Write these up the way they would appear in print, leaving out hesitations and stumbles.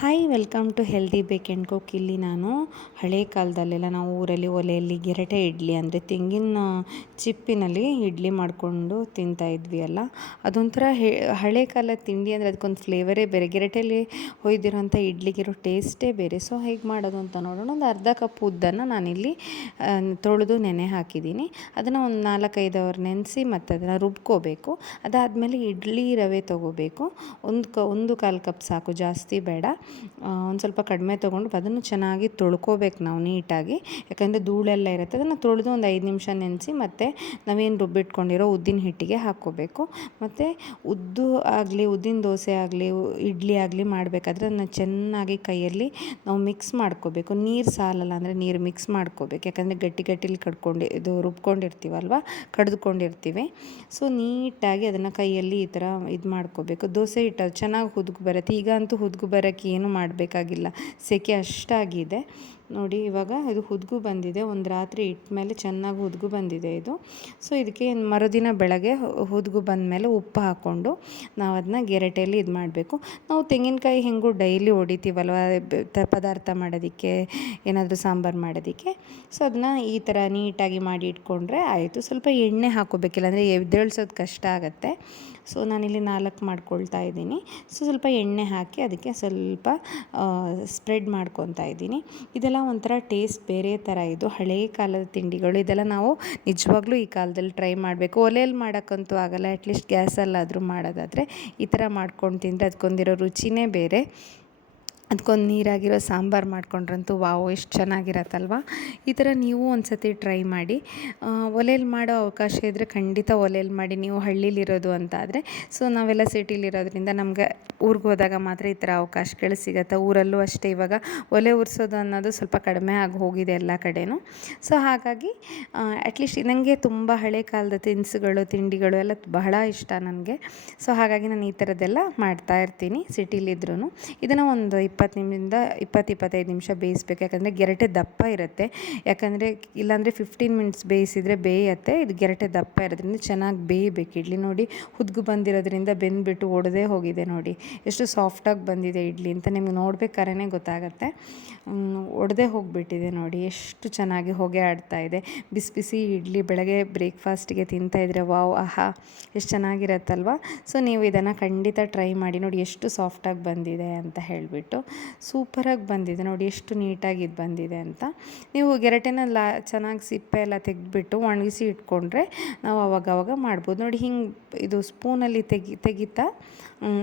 Hi welcome to healthy ಬೇಕ್ and cook. ಇಲ್ಲಿ ನಾನು ಹಳೆ ಕಾಲದಲ್ಲೆಲ್ಲ ನಾವು ಊರಲ್ಲಿ ಒಲೆಯಲ್ಲಿ ಗೆರಟೆ ಇಡ್ಲಿ ಅಂದರೆ ತೆಂಗಿನ ಚಿಪ್ಪಿನಲ್ಲಿ ಇಡ್ಲಿ ಮಾಡಿಕೊಂಡು ತಿಂತಾಯಿದ್ವಿ ಅಲ್ಲ. ಅದೊಂಥರ ಹಳೆ ಕಾಲದ ತಿಂಡಿ ಅಂದರೆ ಅದಕ್ಕೊಂದು ಫ್ಲೇವರೇ ಬೇರೆ. ಗೆರಟೆಯಲ್ಲಿ ಹೊಯ್ದಿರೋಂಥ ಇಡ್ಲಿಗಿರೋ ಟೇಸ್ಟೇ ಬೇರೆ. ಸೊ ಹೇಗೆ ಮಾಡೋದು ಅಂತ ನೋಡೋಣ. ಒಂದು ಅರ್ಧ ಕಪ್ ಉದ್ದನ್ನು ನಾನಿಲ್ಲಿ ತೊಳೆದು ನೆನೆ ಹಾಕಿದ್ದೀನಿ. ಅದನ್ನು ಒಂದು 4-5 ಅವರ್ ನೆನೆಸಿ ಮತ್ತು ಅದನ್ನು ರುಬ್ಕೋಬೇಕು. ಅದಾದಮೇಲೆ ಇಡ್ಲಿ ರವೆ ತೊಗೋಬೇಕು. ಒಂದು ಕಾಲು ಕಪ್ ಸಾಕು, ಜಾಸ್ತಿ ಬೇಡ. ಒಂದು ಸ್ವಲ್ಪ ಕಡಿಮೆ ತೊಗೊಂಡು ಅದನ್ನು ಚೆನ್ನಾಗಿ ತೊಳ್ಕೊಬೇಕು ನಾವು ನೀಟಾಗಿ. ಯಾಕಂದರೆ ಧೂಳೆಲ್ಲ ಇರುತ್ತೆ. ಅದನ್ನು ತೊಳೆದು ಒಂದು 5 ನಿಮಿಷ ನೆನೆಸಿ ಮತ್ತು ನಾವೇನು ರುಬ್ಬಿಟ್ಕೊಂಡಿರೋ ಉದ್ದಿನ ಹಿಟ್ಟಿಗೆ ಹಾಕ್ಕೋಬೇಕು. ಮತ್ತು ಉದ್ದಿನ ದೋಸೆ ಆಗಲಿ ಇಡ್ಲಿ ಆಗಲಿ ಮಾಡಬೇಕಾದ್ರೆ ಅದನ್ನು ಚೆನ್ನಾಗಿ ಕೈಯಲ್ಲಿ ನಾವು ಮಿಕ್ಸ್ ಮಾಡ್ಕೋಬೇಕು. ನೀರು ಸಾಲಲ್ಲ ಅಂದರೆ ನೀರು ಮಿಕ್ಸ್ ಮಾಡ್ಕೋಬೇಕು. ಯಾಕಂದರೆ ಗಟ್ಟಿಲಿ ರುಬ್ಕೊಂಡಿರ್ತೀವಲ್ವ, ಕಡಿದುಕೊಂಡಿರ್ತೀವಿ. ಸೊ ನೀಟಾಗಿ ಅದನ್ನು ಕೈಯಲ್ಲಿ ಈ ಥರ ಇದು ಮಾಡ್ಕೋಬೇಕು. ದೋಸೆ ಹಿಟ್ಟು ಅದು ಚೆನ್ನಾಗಿ ಹುದುಗು ಬರುತ್ತೆ. ಈಗ ಅಂತೂ ಹುದುಗು ಬರೋಕ್ಕೆ ಏನು ಮಾಡಬೇಕಾಗಿಲ್ಲ, ಸೆಕೆ ಅಷ್ಟಾಗಿದೆ ನೋಡಿ. ಇವಾಗ ಇದು ಹುದುಗು ಬಂದಿದೆ. ಒಂದು ರಾತ್ರಿ ಇಟ್ಟ ಮೇಲೆ ಚೆನ್ನಾಗಿ ಹುದುಗು ಬಂದಿದೆ ಇದು. ಸೊ ಇದಕ್ಕೆ ಮರುದಿನ ಬೆಳಗ್ಗೆ ಹುದುಗು ಬಂದ ಮೇಲೆ ಉಪ್ಪು ಹಾಕ್ಕೊಂಡು ನಾವು ಅದನ್ನ ಗೆರಟೆಯಲ್ಲಿ ಇದು ಮಾಡಬೇಕು. ನಾವು ತೆಂಗಿನಕಾಯಿ ಹೆಂಗೂ ಡೈಲಿ ಹೊಡಿತೀವಲ್ವ ಪದಾರ್ಥ ಮಾಡೋದಕ್ಕೆ, ಏನಾದರೂ ಸಾಂಬಾರು ಮಾಡೋದಕ್ಕೆ. ಸೊ ಅದನ್ನ ಈ ಥರ ನೀಟಾಗಿ ಮಾಡಿ ಇಟ್ಕೊಂಡ್ರೆ ಆಯಿತು. ಸ್ವಲ್ಪ ಎಣ್ಣೆ ಹಾಕ್ಕೋಬೇಕಿಲ್ಲ ಅಂದರೆ ಎದ್ದೇಳ್ಸೋದು ಕಷ್ಟ ಆಗುತ್ತೆ. ಸೊ ನಾನಿಲ್ಲಿ 4 ಮಾಡ್ಕೊಳ್ತಾ ಇದ್ದೀನಿ. ಸೊ ಸ್ವಲ್ಪ ಎಣ್ಣೆ ಹಾಕಿ ಅದಕ್ಕೆ ಸ್ವಲ್ಪ ಸ್ಪ್ರೆಡ್ ಮಾಡ್ಕೊತಾ ಇದ್ದೀನಿ. ಇದೆಲ್ಲ ಒಂಥರ ಟೇಸ್ಟ್ ಬೇರೆ ಥರ. ಇದು ಹಳೇ ಕಾಲದ ತಿಂಡಿಗಳು. ಇದೆಲ್ಲ ನಾವು ನಿಜವಾಗ್ಲೂ ಈ ಕಾಲದಲ್ಲಿ ಟ್ರೈ ಮಾಡಬೇಕು. ಒಲೆಯಲ್ಲಿ ಮಾಡೋಕ್ಕಂತೂ ಆಗಲ್ಲ. ಅಟ್ಲೀಸ್ಟ್ ಗ್ಯಾಸಲ್ಲಾದರೂ ಮಾಡೋದಾದರೆ ಈ ಥರ ಮಾಡ್ಕೊಂಡು ತಿಂದರೆ ಅದಕ್ಕೊಂದಿರೋ ರುಚಿನೇ ಬೇರೆ. ಅದಕ್ಕೊಂದು ನೀರಾಗಿರೋ ಸಾಂಬಾರು ಮಾಡ್ಕೊಂಡ್ರಂತೂ ವಾವ್, ಎಷ್ಟು ಚೆನ್ನಾಗಿರತ್ತಲ್ವ. ಈ ಥರ ನೀವು ಒಂದು ಸತಿ ಟ್ರೈ ಮಾಡಿ. ಒಲೆಯಲ್ಲಿ ಮಾಡೋ ಅವಕಾಶ ಇದ್ದರೆ ಖಂಡಿತ ಒಲೆಯಲ್ಲಿ ಮಾಡಿ. ನೀವು ಹಳ್ಳೀಲಿರೋದು ಅಂತ ಆದರೆ. ಸೊ ನಾವೆಲ್ಲ ಸಿಟಿಲಿರೋದ್ರಿಂದ ನಮಗೆ ಊರಿಗೆ ಹೋದಾಗ ಮಾತ್ರ ಈ ಥರ ಅವಕಾಶಗಳು ಸಿಗುತ್ತೆ. ಊರಲ್ಲೂ ಅಷ್ಟೇ ಇವಾಗ ಒಲೆ ಉರಿಸೋದು ಅನ್ನೋದು ಸ್ವಲ್ಪ ಕಡಿಮೆ ಆಗಿ ಹೋಗಿದೆ ಎಲ್ಲ ಕಡೆನೂ. ಸೊ ಹಾಗಾಗಿ ಅಟ್ಲೀಸ್ಟ್ ನನಗೆ ತುಂಬ ಹಳೆ ಕಾಲದ ತಿಂಡಿಗಳು ಎಲ್ಲ ಬಹಳ ಇಷ್ಟ ನನಗೆ. ಸೊ ಹಾಗಾಗಿ ನಾನು ಈ ಥರದ್ದೆಲ್ಲ ಮಾಡ್ತಾಯಿರ್ತೀನಿ ಸಿಟಿಲಿದ್ರೂ. ಇದನ್ನು ಒಂದು 20-25 ನಿಮಿಷ ಬೇಯಿಸ್ಬೇಕು. ಯಾಕಂದರೆ ಗೆರಟೆ ದಪ್ಪ ಇರುತ್ತೆ. ಯಾಕಂದರೆ ಇಲ್ಲಾಂದರೆ 15 ಮಿನಿಟ್ಸ್ ಬೇಯಿಸಿದರೆ ಬೇಯುತ್ತೆ. ಇದು ಗೆರಟೆ ದಪ್ಪ ಇರೋದ್ರಿಂದ ಚೆನ್ನಾಗಿ ಬೇಯಬೇಕು. ಇಡ್ಲಿ ನೋಡಿ ಹುದುಗು ಬಂದಿರೋದ್ರಿಂದ ಬೆಂದ್ಬಿಟ್ಟು ಒಡೆದೇ ಹೋಗಿದೆ ನೋಡಿ. ಎಷ್ಟು ಸಾಫ್ಟಾಗಿ ಬಂದಿದೆ ಇಡ್ಲಿ ಅಂತ ನಿಮಗೆ ನೋಡ್ಬೇಕಾದ್ರೆ ಗೊತ್ತಾಗುತ್ತೆ. ಒಡೆದೇ ಹೋಗಿಬಿಟ್ಟಿದೆ ನೋಡಿ, ಎಷ್ಟು ಚೆನ್ನಾಗಿ ಹೊಗೆ ಆಡ್ತಾ ಇದೆ. ಬಿಸಿ ಇಡ್ಲಿ ಬೆಳಗ್ಗೆ ಬ್ರೇಕ್ಫಾಸ್ಟಿಗೆ ತಿಂತಾಯಿದ್ರೆ ವಾವ್, ಆಹಾ, ಎಷ್ಟು ಚೆನ್ನಾಗಿರತ್ತಲ್ವ. ಸೊ ನೀವು ಇದನ್ನು ಖಂಡಿತ ಟ್ರೈ ಮಾಡಿ ನೋಡಿ, ಎಷ್ಟು ಸಾಫ್ಟಾಗಿ ಬಂದಿದೆ ಅಂತ ಹೇಳಿಬಿಟ್ಟು. ಸೂಪರಾಗಿ ಬಂದಿದೆ ನೋಡಿ, ಎಷ್ಟು ನೀಟಾಗಿ ಇದು ಬಂದಿದೆ ಅಂತ. ನೀವು ಗೆರಟೆನ ಚೆನ್ನಾಗಿ ಸಿಪ್ಪೆ ಎಲ್ಲ ತೆಗೆದ್ಬಿಟ್ಟು ಒಣಗಿಸಿ ಇಟ್ಕೊಂಡ್ರೆ ನಾವು ಅವಾಗವಾಗ ಮಾಡ್ಬೋದು ನೋಡಿ. ಹಿಂಗೆ ಇದು ಸ್ಪೂನಲ್ಲಿ ತೆಗಿತಾ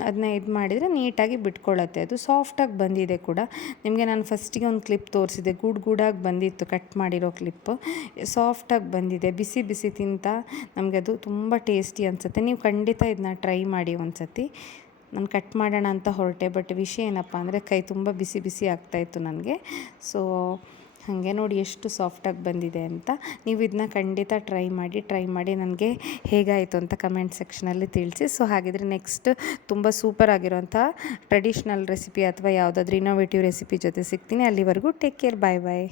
ಅದನ್ನ ಇದು ಮಾಡಿದರೆ ನೀಟಾಗಿ ಬಿಟ್ಕೊಳ್ಳುತ್ತೆ. ಅದು ಸಾಫ್ಟಾಗಿ ಬಂದಿದೆ ಕೂಡ. ನಿಮಗೆ ನಾನು ಫಸ್ಟಿಗೆ ಒಂದು ಕ್ಲಿಪ್ ತೋರಿಸಿದೆ, ಗೂಡಾಗಿ ಬಂದಿತ್ತು ಕಟ್ ಮಾಡಿರೋ ಕ್ಲಿಪ್ಪು. ಸಾಫ್ಟಾಗಿ ಬಂದಿದೆ. ಬಿಸಿ ತಿಂತಾ ನಮಗೆ ಅದು ತುಂಬ ಟೇಸ್ಟಿ ಅನಿಸುತ್ತೆ. ನೀವು ಖಂಡಿತ ಇದನ್ನ ಟ್ರೈ ಮಾಡಿ ಒಂದು ಸತಿ. ನಾನು ಕಟ್ ಮಾಡೋಣ ಅಂತ ಹೊರಟೆ, ಬಟ್ ವಿಷಯ ಏನಪ್ಪ ಅಂದರೆ ಕೈ ತುಂಬ ಬಿಸಿ ಆಗ್ತಾಯಿತ್ತು ನನಗೆ. ಸೊ ಹಾಗೆ ನೋಡಿ ಎಷ್ಟು ಸಾಫ್ಟಾಗಿ ಬಂದಿದೆ ಅಂತ. ನೀವು ಇದನ್ನ ಖಂಡಿತ ಟ್ರೈ ಮಾಡಿ ನನಗೆ ಹೇಗಾಯಿತು ಅಂತ ಕಮೆಂಟ್ ಸೆಕ್ಷನಲ್ಲಿ ತಿಳಿಸಿ. ಸೊ ಹಾಗಿದ್ರೆ ನೆಕ್ಸ್ಟ್ ತುಂಬ ಸೂಪರ್ ಆಗಿರೋಂಥ ಟ್ರೆಡಿಷ್ನಲ್ ರೆಸಿಪಿ ಅಥವಾ ಯಾವುದಾದ್ರೂ ಇನ್ನೋವೇಟಿವ್ ರೆಸಿಪಿ ಜೊತೆ ಸಿಗ್ತೀನಿ. ಅಲ್ಲಿವರೆಗೂ ಟೇಕ್ ಕೇರ್, ಬಾಯ್.